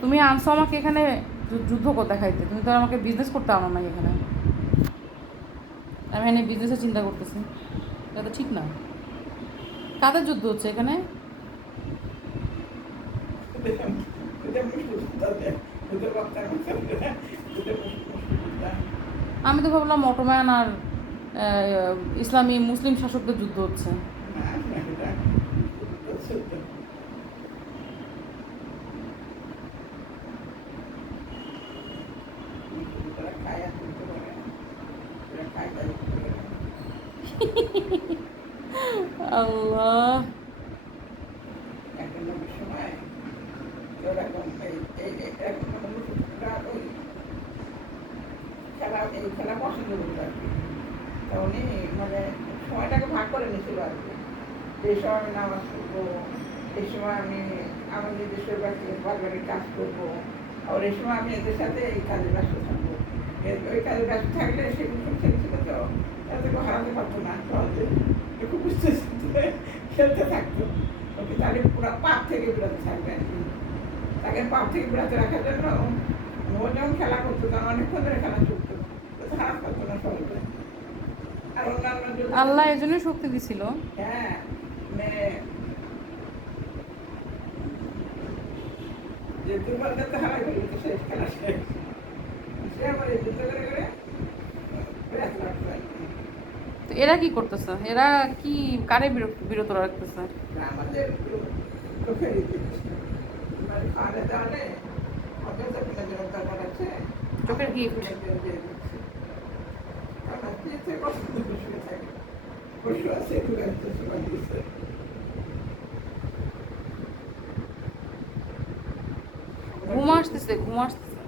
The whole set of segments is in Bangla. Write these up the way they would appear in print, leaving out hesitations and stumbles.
তুমি আনছো আমাকে এখানে যুদ্ধ করতে খাইতে, তুমি তো আমাকে বিজনেস করতে আনো না এখানে। আমি এখানে বিজনেসের চিন্তা করতেছি, এটা তো ঠিক না। কাদের যুদ্ধ হচ্ছে এখানে? আমি তো ভাবলাম অটোম্যান আর ইসলামী মুসলিম শাসকদের যুদ্ধ হচ্ছে। আল্লাহ। খেলা পছন্দ করতো আর কি। তা উনি মানে সময়টাকে ভাগ করে নিয়েছিল আর কি। এই সময় আমি নামাজ পড়বো, এই সময় আমি আমার নিজস্ব পারিবারিক কাজ করবো, আর এই সময় আমি এদের সাথে এই কাজে ব্যস্ত থাকবো। ওই কাজে ব্যস্ত থাকলে সেগুলো সব ছেলে ছিল তো তাতে হারাতে পারতো না, সহজে একটু বুঝতে খেলতে থাকতো। ওকে তাহলে পুরো পাপ থেকে বেরোতে থাকবে আর কি। তাকে পাপ থেকে বেরোতে রাখার জন্য ও যখন খেলা করতো তখন অনেকক্ষণ ধরে খেলা চলতো, খারাপ করতো না সহজে। আর অন্যান্য আল্লাহ এই জন্য শক্তি দিছিল। হ্যাঁ, মানে যে দুর্বল যাতে হারাই ফেলবে তো শেষ, খেলা শেষ। সে আমার এই যুদ্ধ করে করে ব্যাস রাখতো আর কি। তো এরা কি করতেছে? এরা কি কারে বিরত রাখতেছে? আমাদের চোখের জিনিস মানে খাওয়ালে দাওয়ালে অত বিনোদনের দরকার আছে। চোখের গিফট। কারণ দিয়েছে পছন্দ শুয়ে থাকে, পশু আছে একটু গাড়িতে সময় দিয়েছে। ঘুম আসতেছে, ঘুম আসতেছে।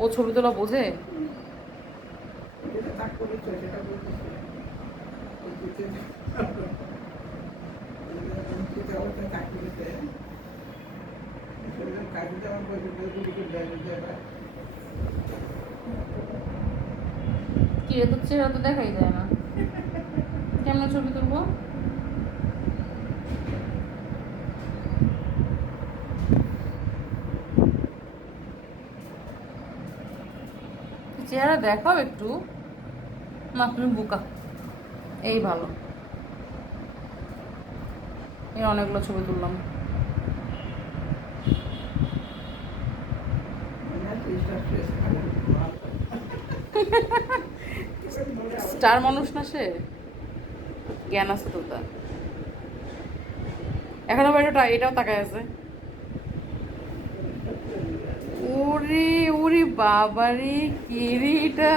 ও ছবি তোলা বোঝে? যেটা তাক করেছে সেটা বলতেছে অবস্থায় তাক করেছে কাজে যেমন কি রে, তোর চেহারা তো দেখাই যায় না, কেমন ছবি তুলবো? চেহারা দেখাও একটু। না, তুমি বোকা। এই ভালো, এই অনেকগুলো ছবি তুললাম। স্টার মানুষ না সে, জ্ঞান আছে তো তার। এখন আবার এটাও তাকায় আছে। ওরে ওরে বাবারে, কে রে এটা?